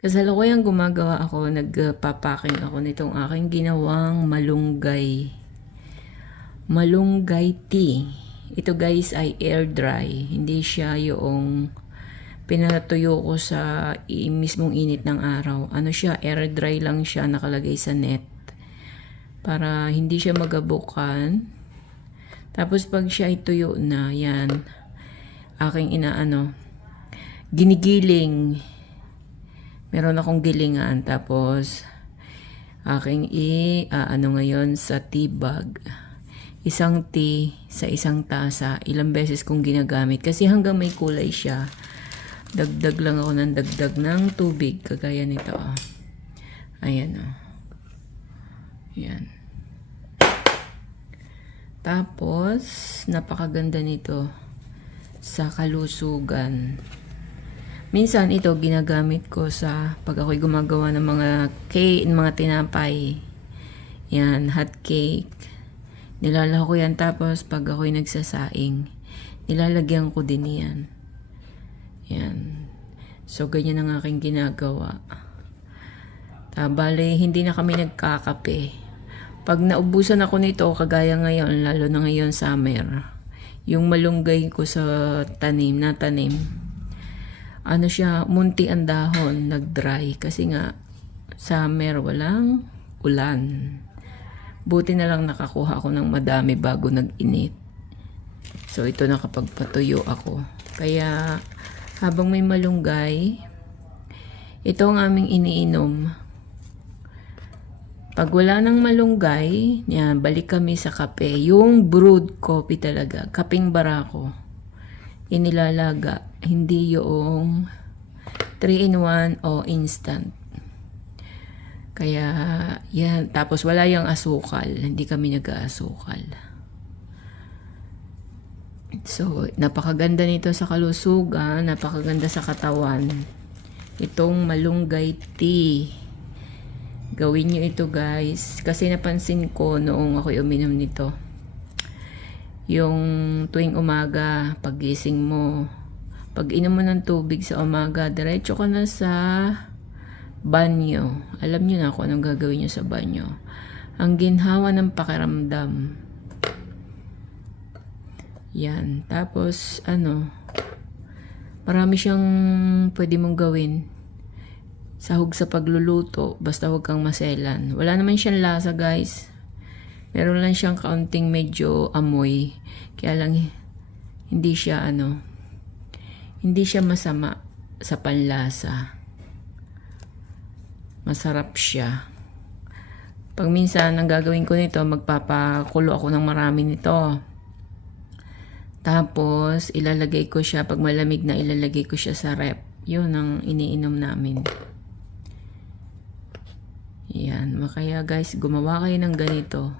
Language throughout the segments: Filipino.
Kasalukuyang gumagawa ako, nagpapaking ako nitong aking ginawang malunggay. Malunggay tea. Ito guys ay air dry. Hindi siya yung pinatuyo ko sa mismong init ng araw. Ano siya, air dry lang siya, nakalagay sa net. Para hindi siya magabukan. Tapos pag siya ay tuyo na, yan, aking ginigiling. Meron akong gilingan, tapos aking ngayon sa tea bag. Isang tea sa isang tasa. Ilang beses kong ginagamit kasi hanggang may kulay siya. Dagdag lang ako ng dagdag ng tubig kagaya nito. Ayan o. Ayan. Tapos napakaganda nito sa kalusugan. Minsan ito ginagamit ko sa pag ako'y gumagawa ng mga cake, mga tinapay. Yan, hot cake. Nilalako ko yan, tapos pag ako'y nagsasaing, nilalagyan ko din yan. Yan. So, ganyan ang aking ginagawa. Bale, hindi na kami nagkakape. Pag naubusan ako nito, kagaya ngayon, lalo na ngayon summer, yung malunggay ko sa tanim, ano siya, munti ang dahon, nag-dry. Kasi nga, summer, walang ulan. Buti na lang nakakuha ako ng madami bago nag-init. So, ito nakapagpatuyo ako. Kaya, habang may malunggay, ito ang aming iniinom. Pag wala ng malunggay, yan, balik kami sa kape. Yung brewed coffee talaga, kaping barako. Inilalaga, hindi yung 3-in-1 o instant. Kaya, yan. Tapos wala yung asukal. Hindi kami nag-aasukal. So, napakaganda nito sa kalusugan. Napakaganda sa katawan. Itong malunggay tea. Gawin nyo ito guys. Kasi napansin ko noong ako'y uminom nito. Yung tuwing umaga, pagising mo, pag inom mo ng tubig sa umaga, diretso ka na sa banyo. Alam nyo na kung anong gagawin nyo sa banyo. Ang ginhawa ng pakiramdam. Yan. Tapos, marami siyang pwede mong gawin. Sahog sa pagluluto, basta huwag kang maselan. Wala naman siyang lasa guys. Meron lang siyang kaunting medyo amoy. Kaya lang hindi siya hindi siya masama sa panlasa. Masarap siya. Pag minsan ang gagawin ko nito, magpapakulo ako ng marami nito. Tapos ilalagay ko siya, pag malamig na ilalagay ko siya sa rep. Yun ang iniinom namin. Yan, kaya guys, gumawa kayo ng ganito.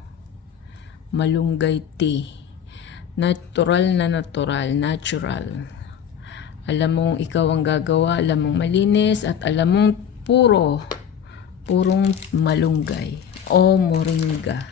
Malunggay tea. Natural. Alam mong ikaw ang gagawa, alam mong malinis, at alam mong purong malunggay o moringa.